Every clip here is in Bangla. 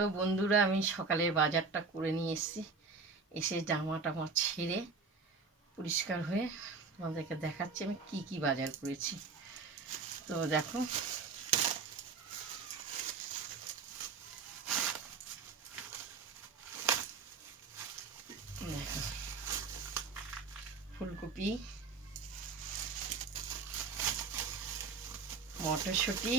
তো বন্ধুরা, আমি সকালের বাজারটা করে নিয়ে এসেছি। এসে জামা টামা ছেড়ে পরিষ্কার হয়ে তোমাদেরকে দেখাচ্ছি আমি কি কি বাজার করেছি। তো দেখো, দেখো ফুলকপি, মটরশুঁটি,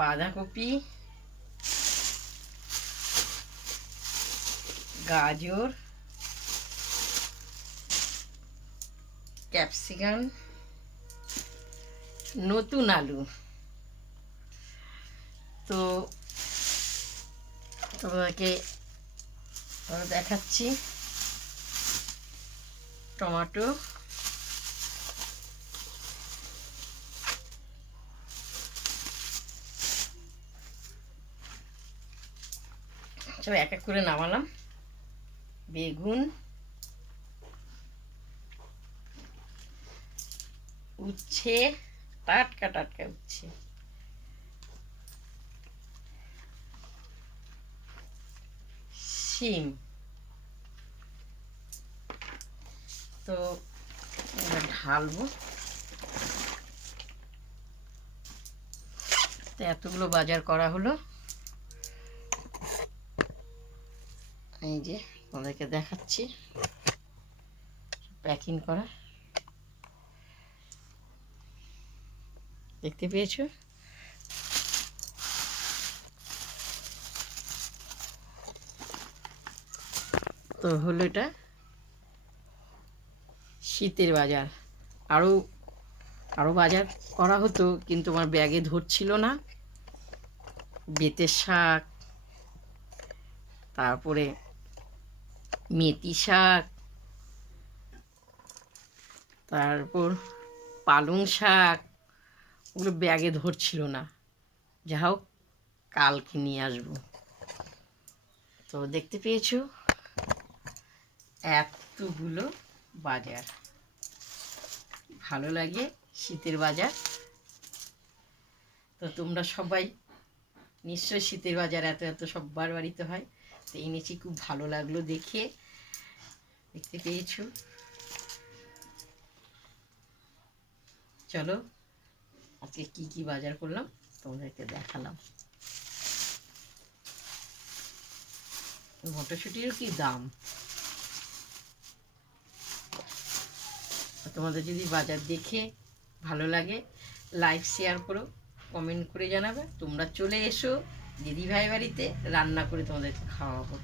বাঁধাকপি, গাজর, ক্যাপসিকাম, নতুন আলু। তো তোমাদেরকে দেখাচ্ছি টমেটো, সব এক এক করে নামালাম। বেগুন, উচ্ছে, টাটকা টাটকা উচ্ছে, শিম। তো এবার ঢালবো। তো এতগুলো বাজার করা হলো। এই যে তোমাদেরকে দেখাচ্ছি প্যাকিং করা, দেখতে পেয়েছো? তো হলো এটা শীতের বাজার। আরও আরও বাজার করা হতো, কিন্তু আমার ব্যাগে ধরছিল না। বেতের শাক, তারপরে মেথি শাক, তারপর পালং শাক, ওগুলো ব্যাগে ধরছিল না। যা হোক, কালকে নিয়ে আসবো। তো দেখতে পেয়েছো এতগুলো বাজার। ভালো লাগে শীতের বাজার। তো তোমরা সবাই নিশ্চয় শীতের বাজার এত এত সবার বাড়িতে হয়। তো এনেছি, খুব ভালো লাগলো দেখে। দেখতে পেয়েছো? চলো আজকে কি কি বাজার করলাম তোমাদেরকে দেখালাম। মটরশুঁটিরও কি দাম! তোমাদের যদি বাজার দেখে ভালো লাগে, লাইক শেয়ার করো, কমেন্ট করে জানাবে। তোমরা চলে এসো দিদিভাই বাড়িতে, রান্না করে তোমাদেরকে খাওয়াবো।